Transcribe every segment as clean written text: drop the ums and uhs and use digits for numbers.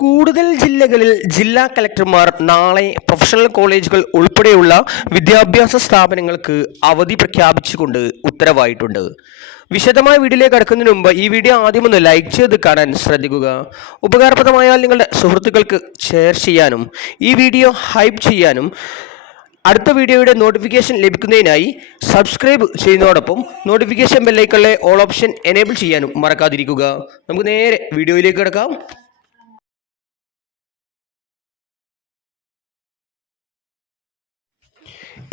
കൂടുതൽ ജില്ലകളിൽ ജില്ലാ കളക്ടർമാർ നാളെ പ്രൊഫഷണൽ കോളേജുകൾ ഉൾപ്പെടെയുള്ള വിദ്യാഭ്യാസ സ്ഥാപനങ്ങൾക്ക് അവധി പ്രഖ്യാപിച്ചുകൊണ്ട് ഉത്തരവായിട്ടുണ്ട്. വിശദമായ വീഡിയോയിലേക്ക് കടക്കുന്നതിന് മുമ്പ് ഈ വീഡിയോ ആദ്യം ഒന്ന് ലൈക്ക് ചെയ്ത് കാണാൻ ശ്രദ്ധിക്കുക. ഉപകാരപ്രദമായാൽ നിങ്ങളുടെ സുഹൃത്തുക്കൾക്ക് ഷെയർ ചെയ്യാനും ഈ വീഡിയോ ഹൈപ്പ് ചെയ്യാനും അടുത്ത വീഡിയോയുടെ നോട്ടിഫിക്കേഷൻ ലഭിക്കുന്നതിനായി സബ്സ്ക്രൈബ് ചെയ്യുന്നതോടൊപ്പം നോട്ടിഫിക്കേഷൻ ബെല്ലൈക്കണിലെ ഓൾ ഓപ്ഷൻ എനേബിൾ ചെയ്യാനും മറക്കാതിരിക്കുക. നമുക്ക് നേരെ വീഡിയോയിലേക്ക് കിടക്കാം.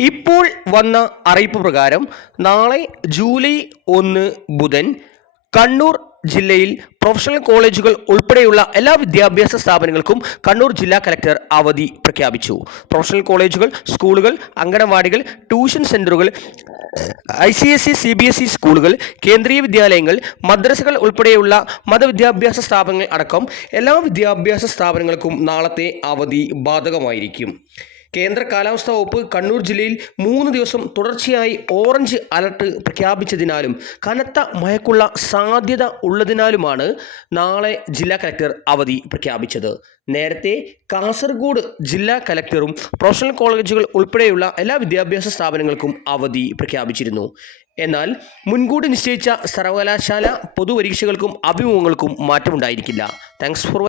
ഇപ്പോൾ വന്ന അറിയിപ്പ് പ്രകാരം നാളെ ജൂലൈ 1 ബുധൻ കണ്ണൂർ ജില്ലയിൽ പ്രൊഫഷണൽ കോളേജുകൾ ഉൾപ്പെടെയുള്ള എല്ലാ വിദ്യാഭ്യാസ സ്ഥാപനങ്ങൾക്കും കണ്ണൂർ ജില്ലാ കലക്ടർ അവധി പ്രഖ്യാപിച്ചു. പ്രൊഫഷണൽ കോളേജുകൾ, സ്കൂളുകൾ, അംഗനവാടികൾ, ട്യൂഷൻ സെൻ്ററുകൾ, ICSE CBSE സ്കൂളുകൾ, കേന്ദ്രീയ വിദ്യാലയങ്ങൾ, മദ്രസകൾ ഉൾപ്പെടെയുള്ള മതവിദ്യാഭ്യാസ സ്ഥാപനങ്ങൾ അടക്കം എല്ലാ വിദ്യാഭ്യാസ സ്ഥാപനങ്ങൾക്കും നാളത്തെ അവധി ബാധകമായിരിക്കും. കേന്ദ്ര കാലാവസ്ഥാ വകുപ്പ് കണ്ണൂർ ജില്ലയിൽ 3 ദിവസം തുടർച്ചയായി ഓറഞ്ച് അലർട്ട് പ്രഖ്യാപിച്ചതിനാലും കനത്ത മഴയ്ക്കുള്ള സാധ്യത ഉള്ളതിനാലുമാണ് നാളെ ജില്ലാ കലക്ടർ അവധി പ്രഖ്യാപിച്ചത്. നേരത്തെ കാസർഗോഡ് ജില്ലാ കലക്ടറും പ്രൊഫഷണൽ കോളേജുകൾ ഉൾപ്പെടെയുള്ള എല്ലാ വിദ്യാഭ്യാസ സ്ഥാപനങ്ങൾക്കും അവധി പ്രഖ്യാപിച്ചിരുന്നു. എന്നാൽ മുൻകൂട്ടി നിശ്ചയിച്ച സർവകലാശാല പൊതുപരീക്ഷകൾക്കും അഭിമുഖങ്ങൾക്കും മാറ്റമുണ്ടായിരിക്കില്ല. Thanks for